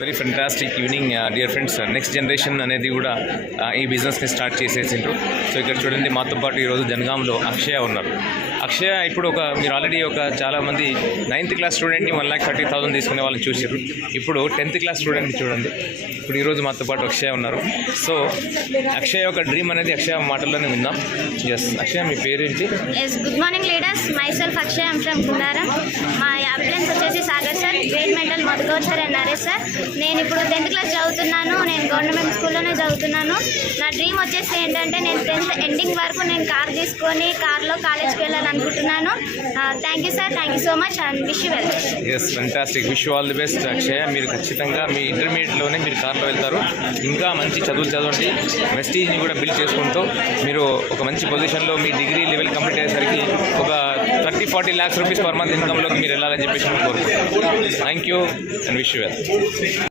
Very fantastic evening dear friends. Next generation అనేది కూడా ఈ బిజినెస్ని స్టార్ట్ చేసేసిండ్రు. సో ఇక్కడ చూడండి, మాతో పాటు ఈరోజు జనగాంలో అక్షయ ఉన్నారు. అక్షయ ఇప్పుడు మీరు ఆల్రెడీ చాలామంది 9th క్లాస్ స్టూడెంట్ని 1,30,000 తీసుకునే వాళ్ళని చూసారు. ఇప్పుడు 10th క్లాస్ స్టూడెంట్ని చూడండి. ఇప్పుడు ఈరోజు మాతో పాటు అక్షయ ఉన్నారు. సో అక్షయ యొక్క డ్రీమ్ అనేది అక్షయ మాటల్లోనే విందాం. ఎస్ అక్షయ, మీ పేరేంటి? Good morning leaders, myself Akshaya, I'm from Kundaram. మా అప్లయన్స్ వచ్చేసి Sagar sir, great mental Madhukar sir and Naresh sir. నేను ఇప్పుడు 10th క్లాస్ చదువుతున్నాను. నేను గవర్నమెంట్ స్కూల్లోనే చదువుతున్నాను. నా డ్రీమ్ వచ్చేసి ఏంటంటే నేను 10th ఎండింగ్ వరకు నేను కార్ తీసుకొని కార్లో కాలేజ్కి వెళ్ళాలనుకుంటున్నాను. Thank you sir, thank you so much and wish you well. Yes fantastic, wish you all the best Akshaya. మీరు ఖచ్చితంగా మీ ఇంటర్మీడియట్లోనే మీరు కార్లో వెళ్తారు. ఇంకా మంచి చదువులు చదవండి, వెస్టీజ్ని కూడా బిల్డ్ చేసుకుంటూ మీరు ఒక మంచి పొజిషన్లో మీ డిగ్రీ లెవెల్ కంప్లీట్ అయ్యేసరికి ఒక 30-40 lakhs రూపీస్ పర్ మంత్ ఇన్కమ్లోకి మీరు వెళ్ళాలని చెప్పేసి కోరుకుంటున్నాను. Thank you and wish you well.